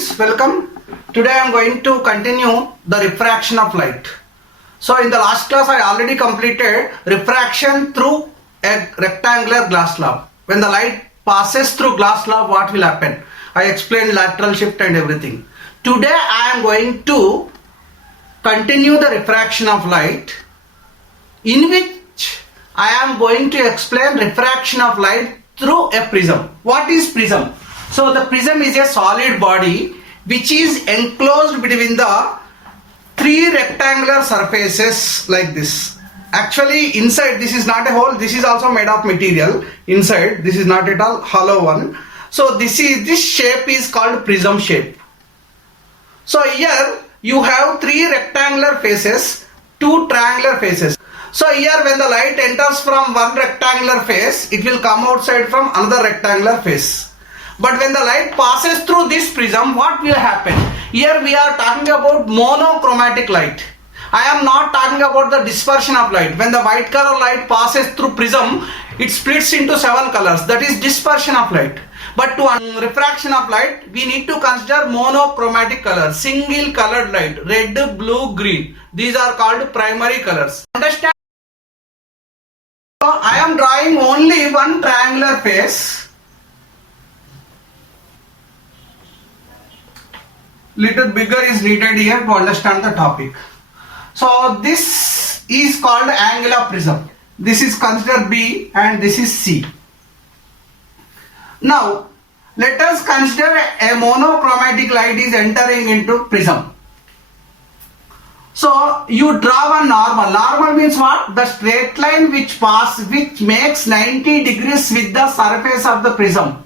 friends, welcome. Today I am going to continue the refraction of light. So in the last class I already completed refraction through a rectangular glass slab. When the light passes through glass slab, what will happen? I explained lateral shift and everything. Today I am going to continue the refraction of light, in which I am going to explain refraction of light through a prism. What is prism? So the prism is a solid body which is enclosed between the three rectangular surfaces like this. Actually inside this is not a hole, this is also made of material. Inside this is not at all hollow one. So this shape is called prism shape. So here you have three rectangular faces, two triangular faces. So here when the light enters from one rectangular face, it will come outside from another rectangular face. But when the light passes through this prism, what will happen? Here we are talking about monochromatic light. I am not talking about the dispersion of light. When the white color light passes through prism, it splits into 7 colors. That is dispersion of light. But to refraction of light, we need to consider monochromatic color, single colored light, red, blue, green. These are called primary colors. Understand? So I am drawing only one triangular face. Little bigger is needed here to understand the topic. So this is called angle of prism. This is considered B and this is C. Now let us consider a monochromatic light is entering into prism. So you draw one normal. Normal means what? The straight line which makes 90 degrees with the surface of the prism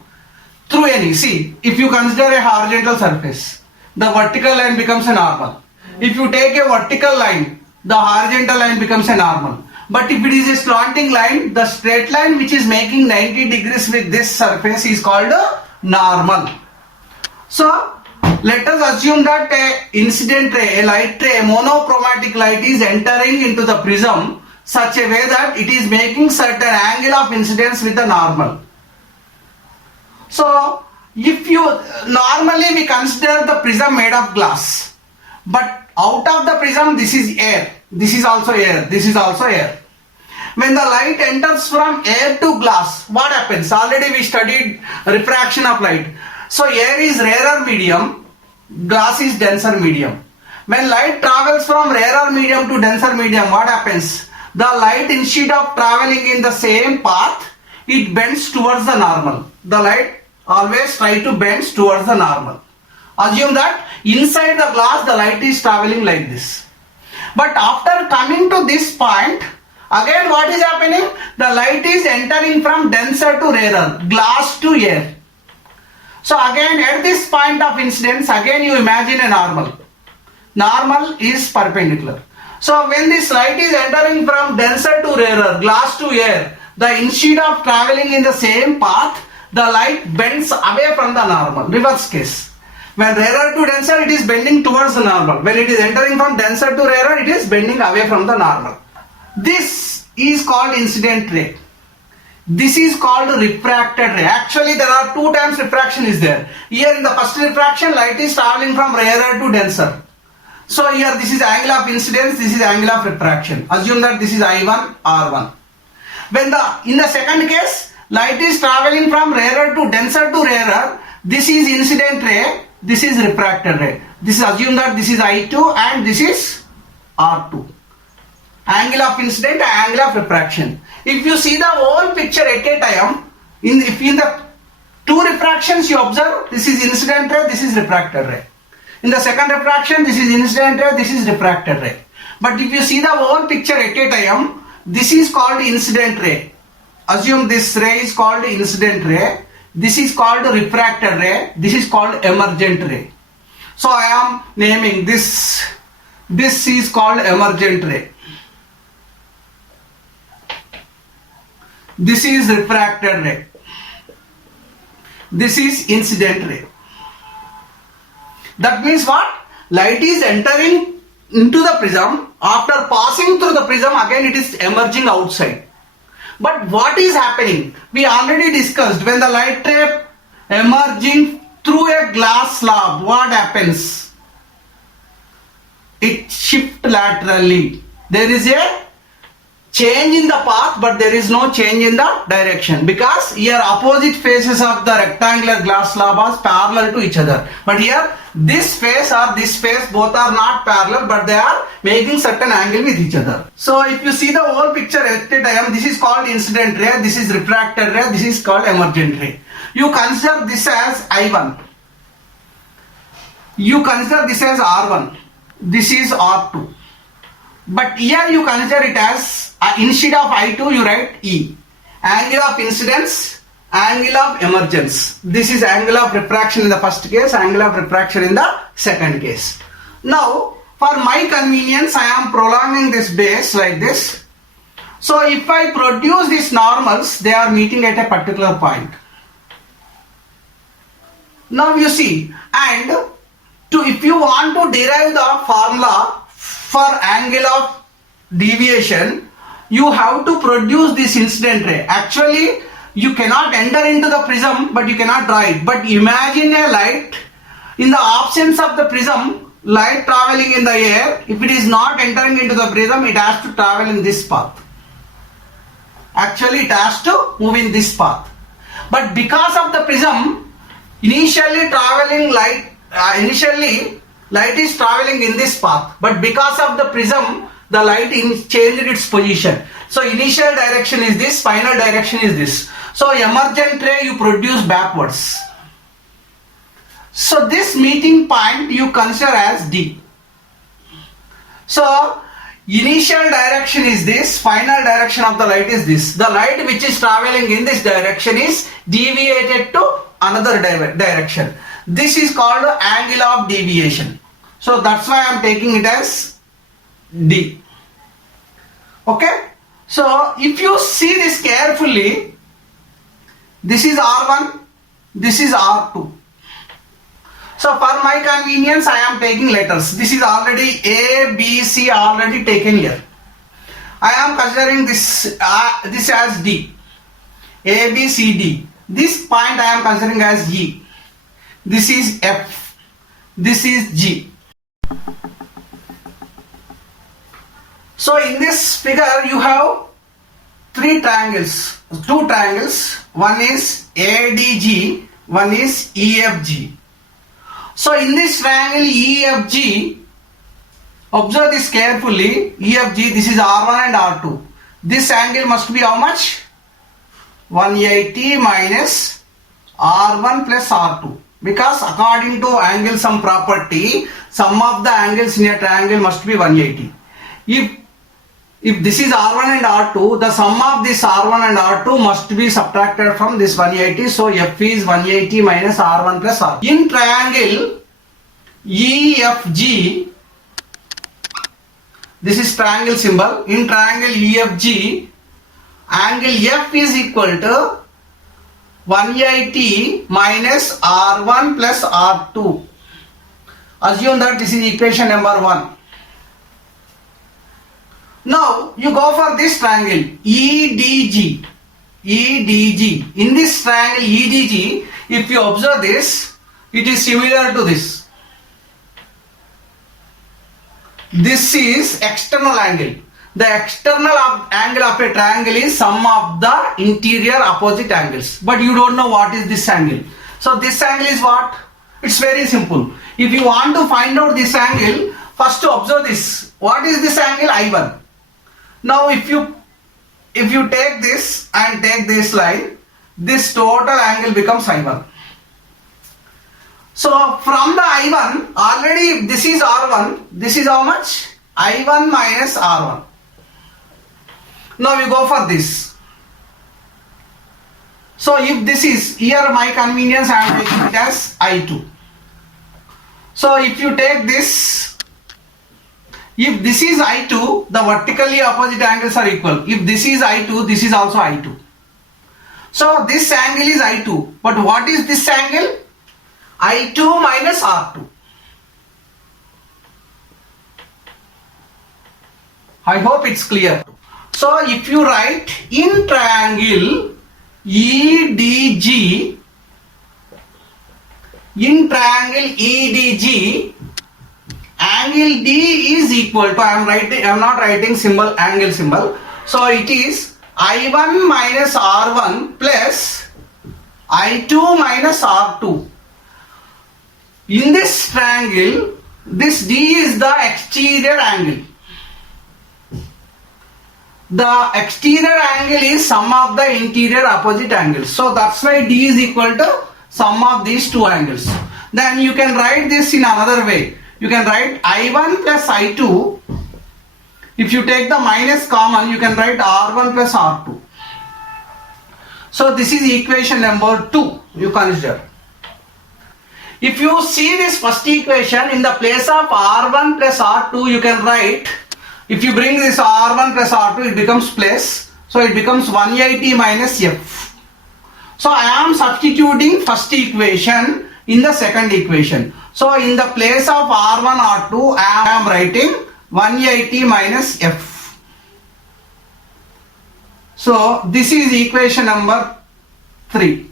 through any. See, if you consider a horizontal surface, the vertical line becomes a normal. If you take a vertical line, the horizontal line becomes a normal. But if it is a slanting line, the straight line which is making 90 degrees with this surface is called a normal. So let us assume that a incident ray, a light ray, a monochromatic light is entering into the prism such a way that it is making certain angle of incidence with the normal. So if you normally we consider the prism made of glass, but out of the prism this is air, this is also air, this is also air. When the light enters from air to glass, what happens? Already we studied refraction of light. So air is rarer medium, glass is denser medium. When light travels from rarer medium to denser medium, what happens? The light, instead of traveling in the same path, it bends towards the normal. The light always try to bend towards the normal. Assume that inside the glass the light is traveling like this. But after coming to this point, again what is happening? The light is entering from denser to rarer, glass to air. So again at this point of incidence, again you imagine a normal. Normal is perpendicular. So when this light is entering from denser to rarer, glass to air, instead of traveling in the same path, the light bends away from the normal, reverse case. When rarer to denser, it is bending towards the normal. When it is entering from denser to rarer, it is bending away from the normal. This is called incident ray. This is called refracted ray. Actually, there are two times refraction is there. Here in the first refraction, light is traveling from rarer to denser. So here this is angle of incidence, this is angle of refraction. Assume that this is I1, R1. In the second case, light is traveling from rarer to denser to rarer. This is incident ray, this is refracted ray. Assume that this is I2 and this is R2. Angle of incident, angle of refraction. If you see the whole picture at a time, in the two refractions you observe, this is incident ray, this is refracted ray. In the second refraction, this is incident ray, this is refracted ray. But if you see the whole picture at a time, this is called incident ray. Assume this ray is called incident ray, this is called refracted ray, this is called emergent ray. So I am naming this is called emergent ray. This is refracted ray. This is incident ray. That means what? Light is entering into the prism. After passing through the prism, again it is emerging outside. But what is happening? We already discussed when the light ray emerging through a glass slab, what happens? It shifts laterally. There is a change in the path, but there is no change in the direction, because here opposite faces of the rectangular glass slab are parallel to each other. But here this face or this face both are not parallel, but they are making certain angle with each other. So if you see the whole picture at a time, this is called incident ray, this is refracted ray, this is called emergent ray. You consider this as I1. You consider this as R1. This is R2. But here you consider it as instead of I2 you write E. Angle of incidence, angle of emergence. This is angle of refraction in the first case, angle of refraction in the second case. Now for my convenience I am prolonging this base like this. So if I produce these normals, they are meeting at a particular point. Now you see, and if you want to derive the formula for angle of deviation, you have to produce this incident ray. Actually, you cannot enter into the prism, but you cannot draw it. But imagine a light in the absence of the prism, light traveling in the air. If it is not entering into the prism, it has to travel in this path. Actually, it has to move in this path. But because of the prism, initially light is traveling in this path, but because of the prism, the light changed its position. So initial direction is this, final direction is this. So emergent ray you produce backwards. So this meeting point you consider as D. So initial direction is this, final direction of the light is this. The light which is traveling in this direction is deviated to another direction. This is called angle of deviation. So that's why I am taking it as D. Okay. So if you see this carefully, this is R1, this is R2. So for my convenience I am taking letters. This is already A, B, C already taken here. I am considering this as D. A, B, C, D. This point I am considering as E. This is F. This is G. So in this figure you have two triangles. One is ADG, one is EFG. So in this triangle EFG, observe this carefully. EFG, this is R1 and R2. This angle must be how much? 180 minus R1 plus R2. Because according to angle sum property, sum of the angles in a triangle must be 180. If this is R1 and R2, the sum of this R1 and R2 must be subtracted from this 180. So F is 180 minus R1 plus R2. In triangle EFG, this is triangle symbol. In triangle EFG, angle F is equal to 180 minus R1 plus R2. Assume that this is equation number 1. Now you go for this triangle EDG. In this triangle EDG, if you observe this, it is similar to this. This is external angle. The external angle of a triangle is sum of the interior opposite angles. But you don't know what is this angle. So this angle is what? It's very simple. If you want to find out this angle, first to observe this. What is this angle? I1. Now if you take this and take this line, this total angle becomes I1. So from the I1, already this is R1, this is how much? I1 minus R1. Now we go for this. So if this is, here my convenience I am taking it as I2. So if you take this, if this is I2, the vertically opposite angles are equal. If this is I2, this is also I2. So this angle is I2. But what is this angle? I2 minus R2. I hope it's clear. So if you write in triangle EDG, in triangle EDG, angle D is equal to, I am not writing symbol, angle symbol. So it is I1 minus R1 plus I2 minus R2. In this triangle, this D is the exterior angle. The exterior angle is sum of the interior opposite angles. So that's why D is equal to sum of these two angles. Then you can write this in another way. You can write I1 plus I2. If you take the minus common, you can write R1 plus R2. So this is equation number 2 you consider. If you see this first equation, in the place of R1 plus R2 you can write, if you bring this R1 plus R2 it becomes plus, so it becomes 180 minus F. So I am substituting first equation in the second equation. So in the place of R1 R2 I am writing 180 minus F. So this is equation number 3.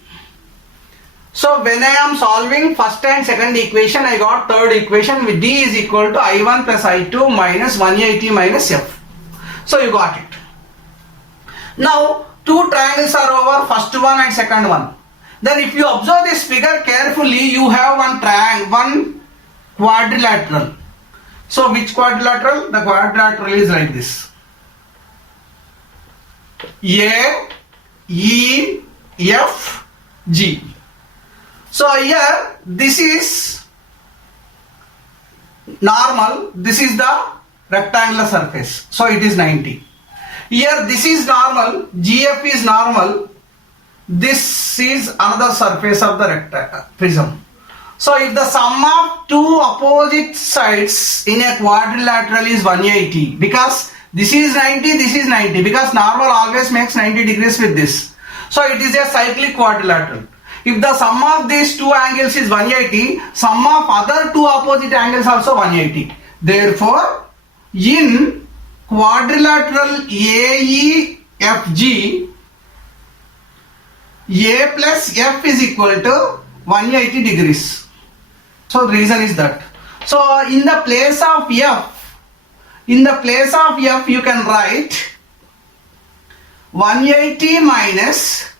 So when I am solving first and second equation, I got third equation with D is equal to I1 plus I2 minus 180 minus F. So you got it. Now two triangles are over, first one and second one. Then if you observe this figure carefully, you have one triangle, one quadrilateral. So which quadrilateral? The quadrilateral is like this. A, E, F, G. So here this is normal, this is the rectangular surface, so it is 90. Here this is normal, GF is normal, this is another surface of the prism. So if the sum of two opposite sides in a quadrilateral is 180, because this is 90, this is 90, because normal always makes 90 degrees with this. So it is a cyclic quadrilateral. If the sum of these two angles is 180, sum of other two opposite angles also 180. Therefore, in quadrilateral AEFG, A plus F is equal to 180 degrees. So the reason is that. So in the place of F, you can write 180 minus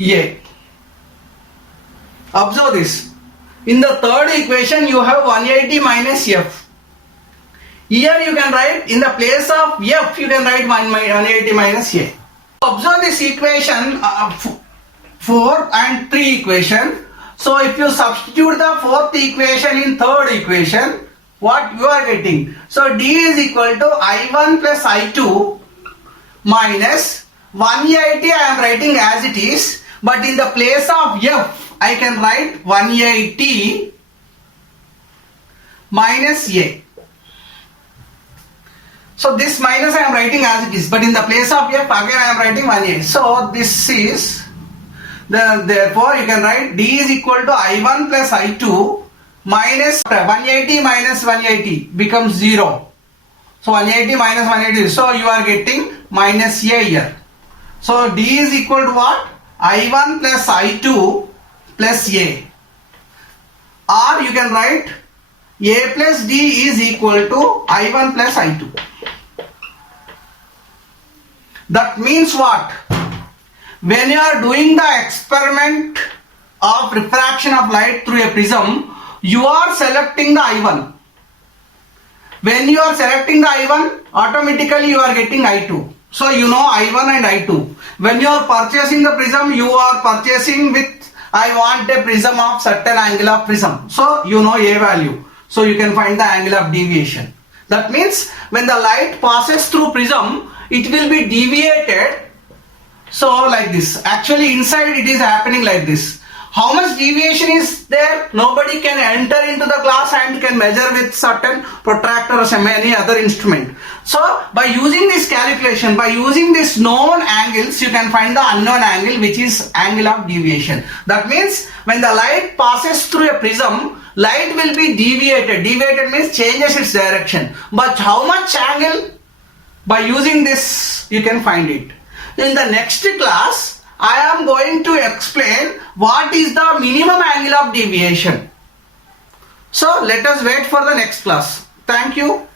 A. Observe this. In the third equation you have 180 minus F. Here you can write, in the place of F you can write 180 minus A. Observe this equation 4 and 3 equation. So if you substitute the fourth equation in third equation, what you are getting? So D is equal to I1 plus I2 minus 180 I am writing as it is. But in the place of F, I can write 180 minus A. So this minus I am writing as it is, but in the place of F again I am writing 180. So this is, therefore you can write D is equal to I1 plus I2 minus 180 minus 180 becomes 0. So 180 minus 180, so you are getting minus A here. So D is equal to what? I1 plus I2 plus A, or you can write A plus D is equal to I1 plus I2. That means what? When you are doing the experiment of refraction of light through a prism, you are selecting the I1. When you are selecting the I1, automatically you are getting I2. So you know I1 and I2. When you are purchasing the prism, you are purchasing with, I want a prism of certain angle of prism. So you know A value. So you can find the angle of deviation. That means when the light passes through prism, it will be deviated. So like this. Actually inside it is happening like this. How much deviation is there? Nobody can enter into the glass and can measure with certain protractor or any other instrument. So by using this calculation, by using this known angles, you can find the unknown angle, which is angle of deviation. That means when the light passes through a prism, light will be deviated. Deviated means changes its direction. But how much angle? By using this, you can find it. In the next class, I am going to explain what is the minimum angle of deviation. So let us wait for the next class. Thank you.